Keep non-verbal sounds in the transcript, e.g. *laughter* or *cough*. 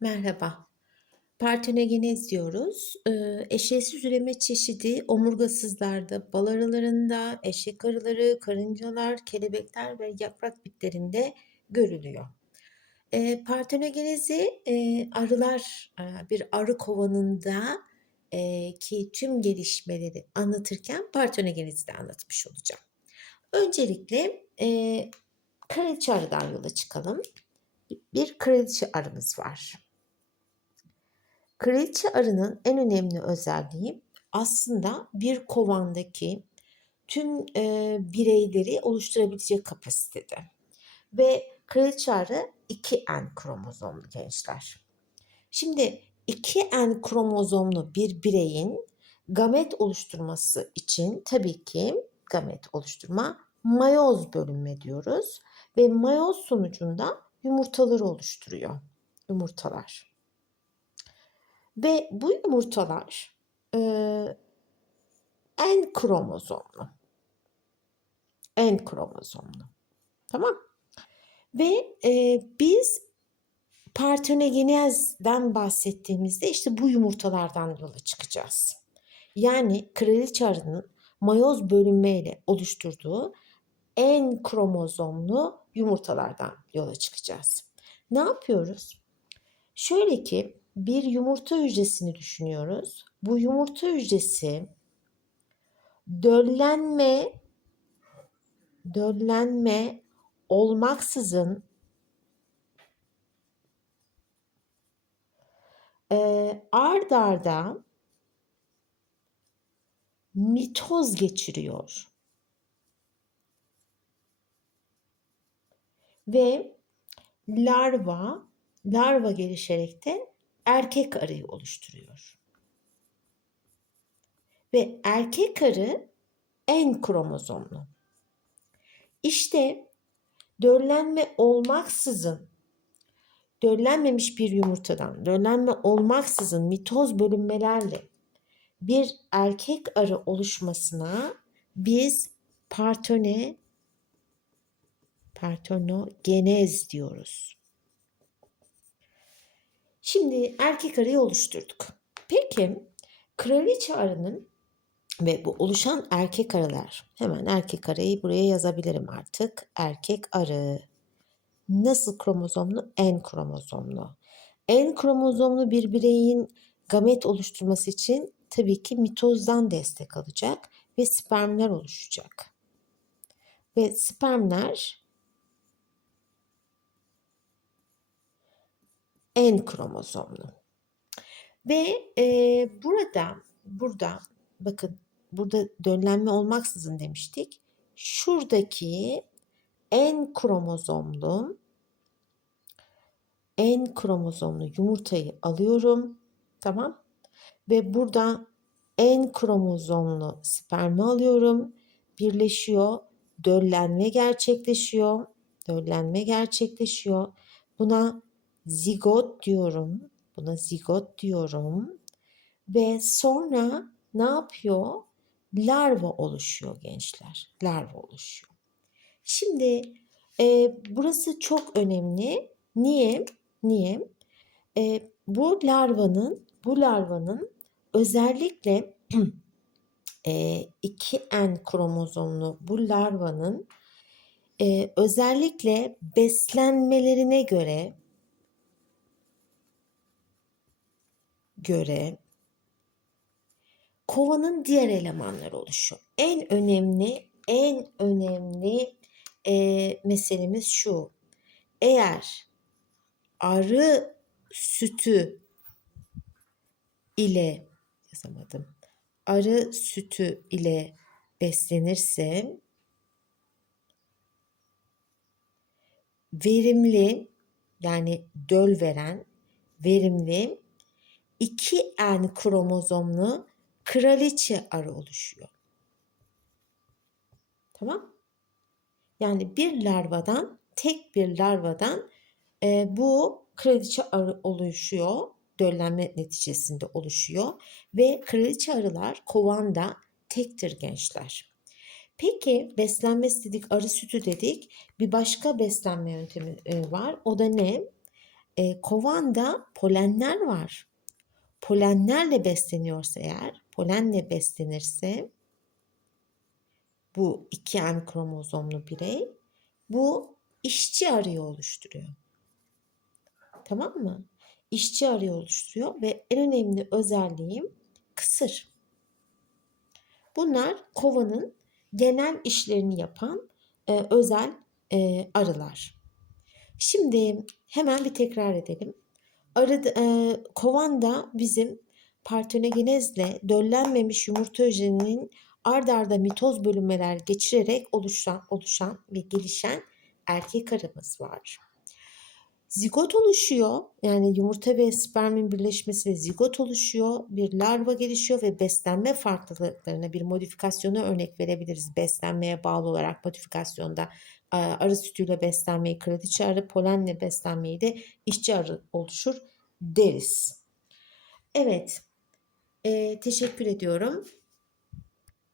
Merhaba. Partenogenez diyoruz. Eee, eşeğsiz üreme çeşidi omurgasızlarda, bal arılarında, eşek arıları, karıncalar, kelebekler ve yaprak bitlerinde görülüyor. Eee, partenogenezi eee, arılar eee, bir arı kovanında eee, ki tüm gelişmeleri anlatırken partenogenezi de anlatmış olacağım. Öncelikle eee kraliçe arıdan yola çıkalım. Bir kraliçe arımız var. Kraliçe arının en önemli özelliği aslında bir kovandaki tüm e, bireyleri oluşturabilecek kapasitede. Ve kraliçe arı 2N kromozomlu gençler. Şimdi 2N kromozomlu bir bireyin gamet oluşturması için tabii ki gamet oluşturma mayoz bölünme diyoruz. Ve mayoz sonucunda yumurtaları oluşturuyor. Yumurtalar. Ve bu yumurtalar e, en kromozomlu. En kromozomlu. Tamam. Ve e, biz partenogenezden bahsettiğimizde işte bu yumurtalardan yola çıkacağız. Yani kraliçe arının mayoz bölünmeyle oluşturduğu en kromozomlu yumurtalardan yola çıkacağız. Ne yapıyoruz? Şöyle ki bir yumurta hücresini düşünüyoruz. Bu yumurta hücresi döllenme döllenme olmaksızın e, ard arda mitoz geçiriyor. Ve larva larva gelişerek de erkek arıyı oluşturuyor. Ve erkek arı en kromozomlu. İşte döllenme olmaksızın döllenmemiş bir yumurtadan döllenme olmaksızın mitoz bölünmelerle bir erkek arı oluşmasına biz partone partonogenez diyoruz. Şimdi erkek arıyı oluşturduk. Peki kraliçe arının ve bu oluşan erkek arılar. Hemen erkek arıyı buraya yazabilirim artık. Erkek arı. Nasıl kromozomlu? En kromozomlu. En kromozomlu bir bireyin gamet oluşturması için tabii ki mitozdan destek alacak ve spermler oluşacak. Ve spermler en kromozomlu. Ve e, burada burada bakın burada döllenme olmaksızın demiştik. Şuradaki en kromozomlu en kromozomlu yumurtayı alıyorum. Tamam. Ve burada en kromozomlu spermi alıyorum. Birleşiyor. Döllenme gerçekleşiyor. Döllenme gerçekleşiyor. Buna zigot diyorum. Buna zigot diyorum. Ve sonra ne yapıyor? Larva oluşuyor gençler. Larva oluşuyor. Şimdi e, burası çok önemli. Niye? Niye? E, bu larvanın bu larvanın özellikle *clears throat* e, 2N kromozomlu bu larvanın e, özellikle beslenmelerine göre göre kovanın diğer elemanları oluşuyor. En önemli en önemli e, meselemiz şu. Eğer arı sütü ile yazamadım. Arı sütü ile beslenirse verimli yani döl veren verimli 2N kromozomlu kraliçe arı oluşuyor. Tamam? Yani bir larvadan, tek bir larvadan e, bu kraliçe arı oluşuyor. Döllenme neticesinde oluşuyor. Ve kraliçe arılar kovanda tektir gençler. Peki beslenme dedik, arı sütü dedik. Bir başka beslenme yöntemi e, var. O da ne? E, kovanda polenler var. Polenlerle besleniyorsa eğer, polenle beslenirse bu iki en kromozomlu birey bu işçi arıyı oluşturuyor. Tamam mı? İşçi arıyı oluşturuyor ve en önemli özelliği kısır. Bunlar kovanın genel işlerini yapan e, özel e, arılar. Şimdi hemen bir tekrar edelim. Arı, e, kovanda bizim partenogenezle döllenmemiş yumurta hücrelerinin ard arda mitoz bölünmeler geçirerek oluşan, oluşan ve gelişen erkek arımız var. Zigot oluşuyor. Yani yumurta ve spermin birleşmesiyle zigot oluşuyor. Bir larva gelişiyor ve beslenme farklılıklarına bir modifikasyona örnek verebiliriz. Beslenmeye bağlı olarak modifikasyonda e, arı sütüyle beslenmeyi, kraliçe arı, polenle beslenmeyi de işçi arı oluşur deriz. Evet, e, teşekkür ediyorum.